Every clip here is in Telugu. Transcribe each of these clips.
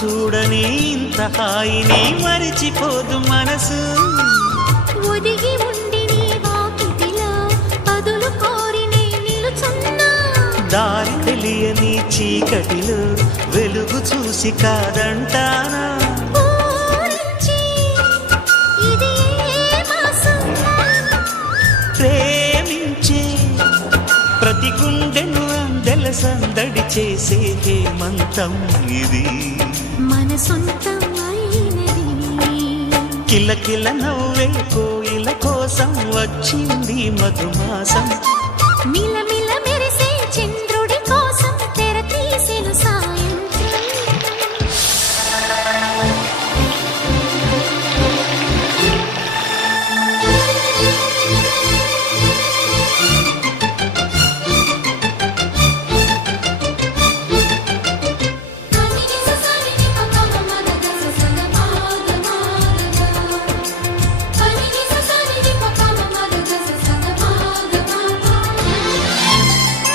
చూడని ఇంత హాయిని మరిచిపోదు మనసు. ఒదిగి ఉండి నీ వాకిటిలో పదులు కోరి నే నిలుచున్నా, దారి తెలియని చీకటిలో వెలుగు చూసి కాదంటానా. ఊరించి ఇది ఏ మాసం, ప్రేమించే ప్రతి గుండెను అందెల సందడి చేసే హేమంతం ఇది. మన సొంతం అయినది. కిలకిల నవ్వే కోయిల కోసం వచ్చింది మధుమాసం. మిలమిల మెరిసే చంద్రుడి కోసం తెర తీసెను సాయంత్రం.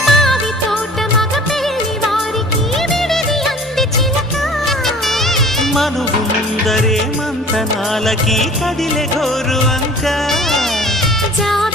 మావి తోట మగ పెళ్లి వారికి విడిది అంది చిలక, మనువు ముందరే మంతనాలకి కదిలే గోరు అంక. జాబి